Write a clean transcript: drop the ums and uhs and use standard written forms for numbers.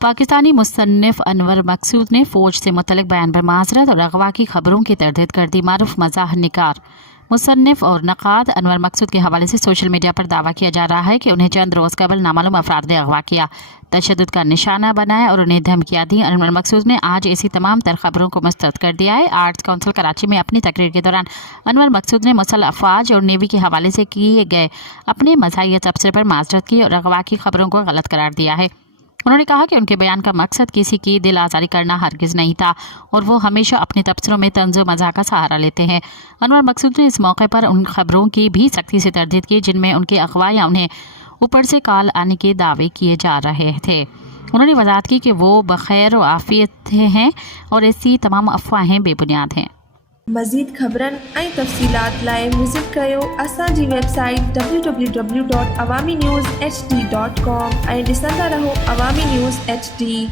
पाकिस्तानी मुसन्निफ अनवर मकसूद ने फ़ौज से मुतल्लिक़ बयान पर माज़रत और अगवा की खबरों की तरदीद कर दी। मारूफ मज़ाह निकार मुसन्निफ और नक़ाद अनवर मकसूद के हवाले से सोशल मीडिया पर दावा किया जा रहा है कि उन्हें चंद रोज़ कबल नामालूम अफराद ने अगवा किया, तशद्दुद का निशाना बनाया और उन्हें धमकियाँ दी। अनवर मकसूद ने आज ऐसी तमाम तर खबरों को मुस्तरद कर दिया है। आर्ट्स काउंसिल कराची में अपनी तकरीर के दौरान अनवर मकसूद ने मुसल्लह अफ़वाज और नेवी के हवाले से किए गए अपने मज़ाहिया तबसरे पर माज़रत की और अगवा की खबरों को गलत करार दिया है। उन्होंने कहा कि उनके बयान का मकसद किसी की दिल आज़ारी करना हरगिज़ नहीं था और वो हमेशा अपने तबसरों में तंज़ मज़ाह का सहारा लेते हैं। अनवर मकसूद ने इस मौके पर उन खबरों की भी सख्ती से तरदीद की जिनमें उनके अगवा या उन्हें ऊपर से कॉल आने के दावे किए जा रहे थे। उन्होंने वज़ाहत की कि वो बखैर व आफ़ियत हैं और ऐसी तमाम अफवाहें बेबुनियाद हैं। मज़ीद ख़बरनि ऐं तफ़सीलात लाइ विज़िट कयो असांजी वेबसाइट www.awamiNewsHD.com ऐं ॾिसंदा रहो अवामी न्यूज़ HD।